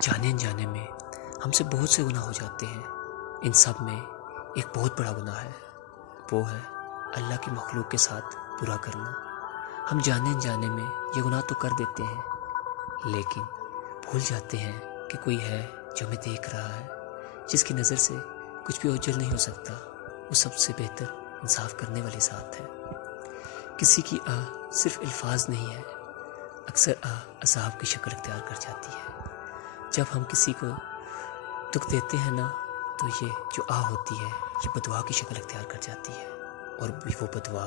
جانے انجانے میں ہم سے بہت سے گناہ ہو جاتے ہیں۔ ان سب میں ایک بہت بڑا گناہ ہے، وہ ہے اللہ کی مخلوق کے ساتھ برا کرنا۔ ہم جانے انجانے میں یہ گناہ تو کر دیتے ہیں، لیکن بھول جاتے ہیں کہ کوئی ہے جو ہمیں دیکھ رہا ہے، جس کی نظر سے کچھ بھی اوجھل نہیں ہو سکتا۔ وہ سب سے بہتر انصاف کرنے والی ذات ہے۔ کسی کی آہ صرف الفاظ نہیں ہے، اکثر آہ عذاب کی شکل اختیار کر جاتی ہے۔ جب ہم کسی کو دکھ دیتے ہیں نا، تو یہ جو آہ ہوتی ہے یہ بدعا کی شکل اختیار کر جاتی ہے، اور بھی وہ بدعا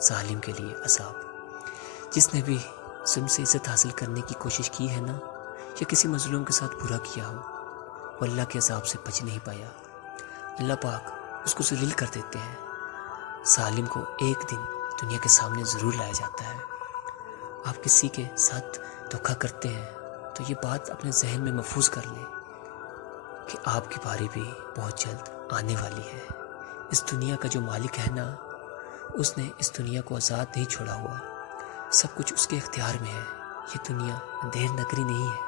ظالم کے لیے عذاب۔ جس نے بھی ظلم سے عزت حاصل کرنے کی کوشش کی ہے نا، یا کسی مظلوم کے ساتھ برا کیا ہو، وہ اللہ کے عذاب سے بچ نہیں پایا۔ اللہ پاک اس کو ذلیل کر دیتے ہیں۔ ظالم کو ایک دن دنیا کے سامنے ضرور لایا جاتا ہے۔ آپ کسی کے ساتھ دھوکہ کرتے ہیں تو یہ بات اپنے ذہن میں محفوظ کر لیں کہ آپ کی باری بھی بہت جلد آنے والی ہے۔ اس دنیا کا جو مالک ہے نا، اس نے اس دنیا کو آزاد نہیں چھوڑا ہوا، سب کچھ اس کے اختیار میں ہے۔ یہ دنیا اندھیر نگری نہیں ہے،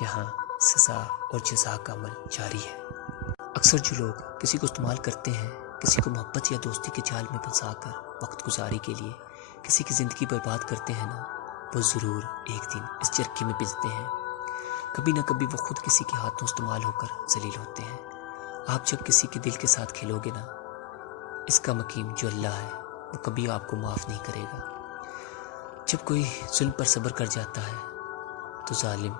یہاں سزا اور جزا کا عمل جاری ہے۔ اکثر جو لوگ کسی کو استعمال کرتے ہیں، کسی کو محبت یا دوستی کے جال میں پھنسا کر وقت گزاری کے لیے کسی کی زندگی برباد کرتے ہیں نا، وہ ضرور ایک دن اس چرکے میں پستے ہیں۔ کبھی نہ کبھی وہ خود کسی کے ہاتھوں استعمال ہو کر ذلیل ہوتے ہیں۔ آپ جب کسی کے دل کے ساتھ کھیلو گے نا، اس کا مقیم جو اللہ ہے وہ کبھی آپ کو معاف نہیں کرے گا۔ جب کوئی ظلم پر صبر کر جاتا ہے تو ظالم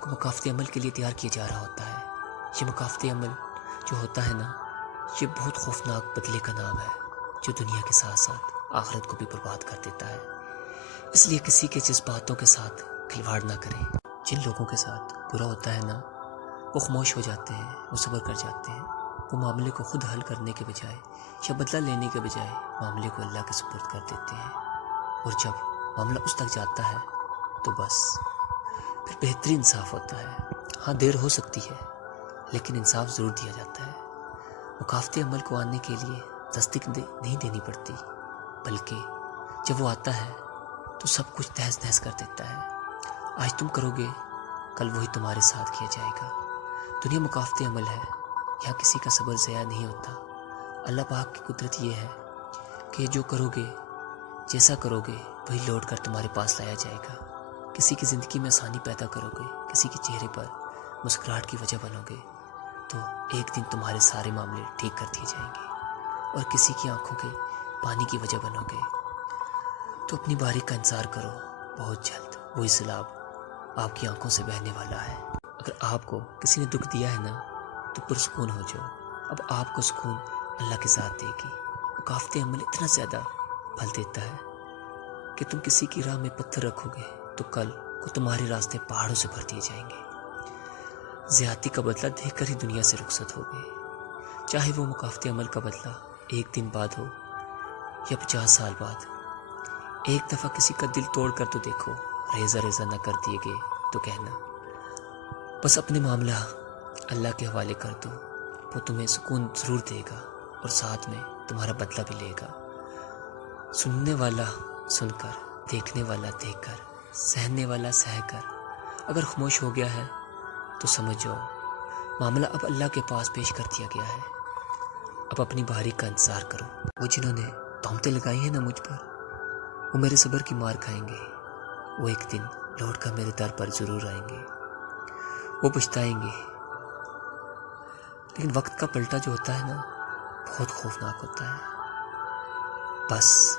کو مکافات عمل کے لیے تیار کیا جا رہا ہوتا ہے۔ یہ مکافات عمل جو ہوتا ہے نا، یہ بہت خوفناک بدلے کا نام ہے، جو دنیا کے ساتھ ساتھ آخرت کو بھی برباد کر دیتا ہے۔ اس لیے کسی کے جذباتوں کے ساتھ کھلواڑ نہ کریں۔ جن لوگوں کے ساتھ برا ہوتا ہے نا، وہ خاموش ہو جاتے ہیں، وہ صبر کر جاتے ہیں۔ وہ معاملے کو خود حل کرنے کے بجائے یا بدلہ لینے کے بجائے معاملے کو اللہ کے سپرد کر دیتے ہیں، اور جب معاملہ اس تک جاتا ہے تو بس پھر بہترین انصاف ہوتا ہے۔ ہاں، دیر ہو سکتی ہے، لیکن انصاف ضرور دیا جاتا ہے۔ مکافات عمل کو آنے کے لیے تصدیق نہیں دینی پڑتی، بلکہ جب وہ آتا ہے تو سب کچھ تہس نہس کر دیتا ہے۔ آج تم کرو گے، کل وہی تمہارے ساتھ کیا جائے گا۔ دنیا مکافات عمل ہے، یہاں کسی کا صبر ضائع نہیں ہوتا۔ اللہ پاک کی قدرت یہ ہے کہ جو کرو گے، جیسا کرو گے، وہی لوٹ کر تمہارے پاس لایا جائے گا۔ کسی کی زندگی میں آسانی پیدا کرو گے، کسی کے چہرے پر مسکراہٹ کی وجہ بنو گے، تو ایک دن تمہارے سارے معاملے ٹھیک کر دیے جائیں گے۔ اور کسی کی آنکھوں کے پانی کی وجہ بنو گے تو اپنی باری کا انتظار کرو، بہت جلد وہی سیلاب آپ کی آنکھوں سے بہنے والا ہے۔ اگر آپ کو کسی نے دکھ دیا ہے نا، تو پرسکون ہو جاؤ۔ اب آپ کو سکون اللہ کے ساتھ دے گی۔ مکافات عمل اتنا زیادہ پھل دیتا ہے کہ تم کسی کی راہ میں پتھر رکھو گے تو کل کو تمہارے راستے پہاڑوں سے بھر دیے جائیں گے۔ زیادتی کا بدلہ دیکھ کر ہی دنیا سے رخصت ہو گئے، چاہے وہ مکافات عمل کا بدلہ ایک دن بعد ہو یا 50 سال بعد۔ ایک دفعہ کسی کا دل توڑ کر تو دیکھو، ریزہ ریزہ نہ کر دیے گئے تو کہنا۔ بس اپنے معاملہ اللہ کے حوالے کر دو، وہ تمہیں سکون ضرور دے گا، اور ساتھ میں تمہارا بدلہ بھی لے گا۔ سننے والا سن کر، دیکھنے والا دیکھ کر، سہنے والا سہ کر اگر خاموش ہو گیا ہے تو سمجھ جاؤ معاملہ اب اللہ کے پاس پیش کر دیا گیا ہے۔ اب اپنی باری کا انتظار کرو۔ وہ جنہوں نے تہمتیں لگائی ہیں نا مجھ پر، وہ میرے صبر کی مار کھائیں گے۔ وہ ایک دن لوٹ کر میرے در پر ضرور آئیں گے، وہ پچھتائیں گے۔ لیکن وقت کا پلٹا جو ہوتا ہے نا، بہت خوفناک ہوتا ہے۔ بس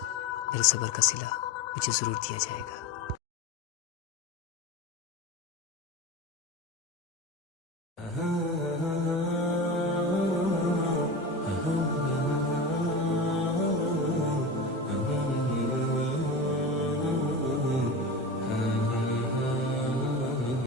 میرے صبر کا صلہ مجھے ضرور دیا جائے گا۔